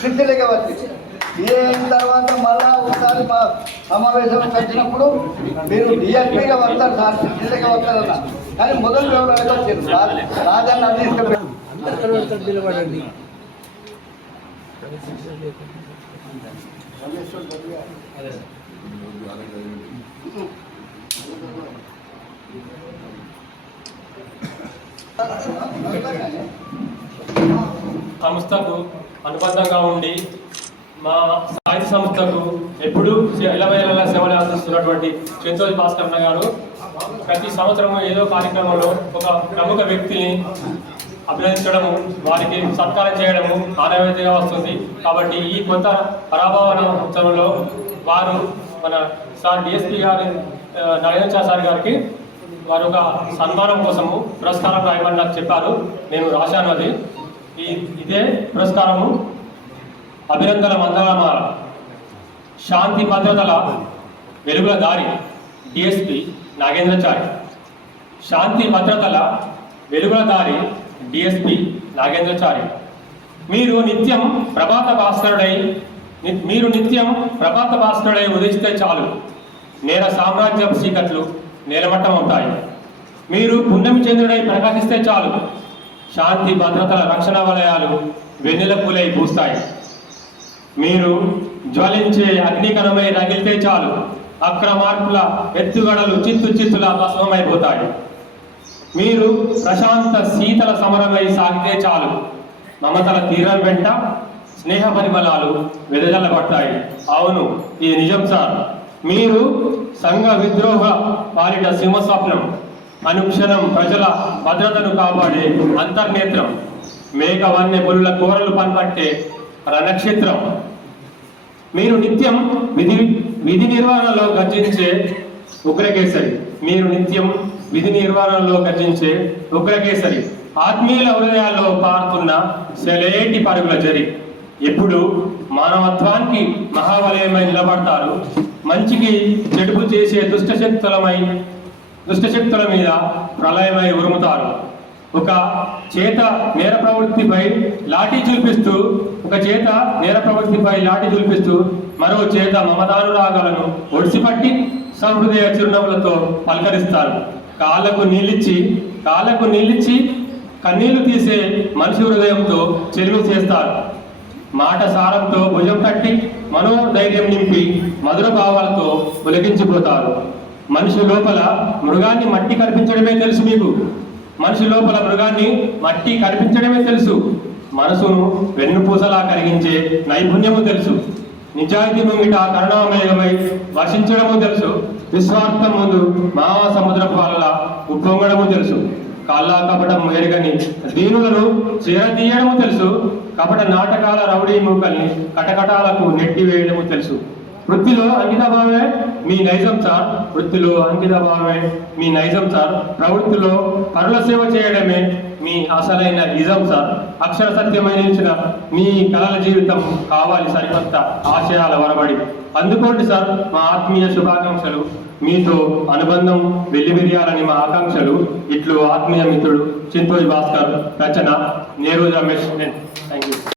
సిద్ధిలోకి వచ్చి అయిన తర్వాత మళ్ళా ఒకసారి మా సమావేశం వచ్చినప్పుడు మీరు డిఎస్పీగా వస్తారు సార్, సిద్ధిలోకి వస్తారన్న. కానీ మొదలు వివరాలు వచ్చారు రాజన్న తీసుకెళ్ళి సంస్థకు అనుబంధంగా ఉండి మా సాహిత్య సంస్థకు ఎప్పుడు ఎలవేళలా సేవలు అందిస్తున్నటువంటి చింతోజి భాస్కరన్న గారు ప్రతి సంవత్సరం ఏదో కార్యక్రమంలో ఒక ప్రముఖ వ్యక్తిని అభినందించడము, వారికి సత్కారం చేయడము ఆనవాయితీగా వస్తుంది. కాబట్టి ఈ కొత్త పరాభవన ఉత్సవంలో వారు మన సార్ డిఎస్పీ గారి నరేంద్ర సార్ గారికి వారు ఒక సన్మానం కోసము పురస్కారం రాయమని నాకు చెప్పారు. నేను రాశాను. అది ఇదే పురస్కారము. అభినందన మందమాల శాంతి భద్రతల వెలుగుల దారి డిఎస్పి నాగేంద్రచారి. శాంతి భద్రతల వెలుగుల దారి డిఎస్పి నాగేంద్రచారి. మీరు నిత్యం ప్రభాత భాస్కరుడై ఉదయిస్తే చాలు నేర సామ్రాజ్య చీకట్లు నేలమట్టం అవుతాయి. మీరు పుణ్యమి చంద్రుడై ప్రకాశిస్తే చాలు శాంతి భద్రతల రక్షణ వలయాలు వెన్నెల పూలై పూస్తాయి. మీరు జ్వలించే అగ్నికణమై రగిలితే చాలు అక్రమార్పుల ఎత్తుగడలు చిత్తులా భస్మమైపోతాయి. మీరు ప్రశాంత శీతల సమరమై సాగితే చాలు మమతల తీరం వెంట స్నేహ పరిమళాలు వెదజల్లబడతాయి. అవును, ఇది నిజం సార్. మీరు సంఘ విద్రోహ పాలిట సింహస్వప్నం, అనుక్షణం ప్రజల భద్రతను కాపాడే అంతర్నేత్రం, మేఘవన్య పులుల కోరలు పన్పట్టే రణక్షేత్రం. మీరు నిత్యం విధి నిర్వహణలో గర్జించే ఉగ్రకేసరి. ఆత్మీయుల హృదయాల్లో పారుతున్న సెలేటి పరుగుల జరి. ఎప్పుడు మానవత్వానికి మహావలయమై నిలబడతారు. మంచికి చెడుపు చేసే దుష్టశక్తుల మీద ప్రళయమై ఉరుముతారు. ఒక చేత నేర ప్రవృత్తిపై లాఠీ చూల్పిస్తూ మరో చేత మమతానురాగాలను ఒడిసిపట్టి సహృదయ చిరునవ్వులతో పలకరిస్తారు. కాళ్ళకు నీళ్ళిచ్చి కన్నీళ్లు తీసే మనిషి హృదయంతో చెరువు చేస్తారు. మాట సారంతో భుజం తట్టి మనోధైర్యం నింపి మధుర భావాలతో ఉలగించిపోతారు. మనిషి లోపల మృగాన్ని మట్టి కల్పించడమే తెలుసు. మీకు మనిషి లోపల మృగాన్ని మట్టి కల్పించడమే తెలుసు. మనసును వెన్నుపూసలా కరిగించే నైపుణ్యము తెలుసు. నిజాయితీ ముంగిట కరుణామయమై వర్షించడము తెలుసు. విశ్వార్థం ముందు మహాసముద్ర పాలల ఉప్పొంగడము తెలుసు. కాళ్ళ కపటం ఎరగని దీనులను చేరదీయడము తెలుసు. కపట నాటకాల రౌడీ మూకల్ని కటకటాలకు నెట్టివేయడము తెలుసు. వృత్తిలో అంకితభావమే మీ నైజం సార్. ప్రవృత్తిలో పరుల సేవ చేయడమే మీ అసలైన నిజం సార్. అక్షర సత్యమై నిలిచిన మీ కళల జీవితం కావాలి సరికొత్త ఆశయాల వరబడి. అందుకోండి సార్ మా ఆత్మీయ శుభాకాంక్షలు. మీతో అనుబంధం వెల్లివిరియాలని మా ఆకాంక్షలు. ఇట్లు ఆత్మీయ మిత్రుడు చింతోజి భాస్కర్. రచన నేరు రమేష్. Thank you.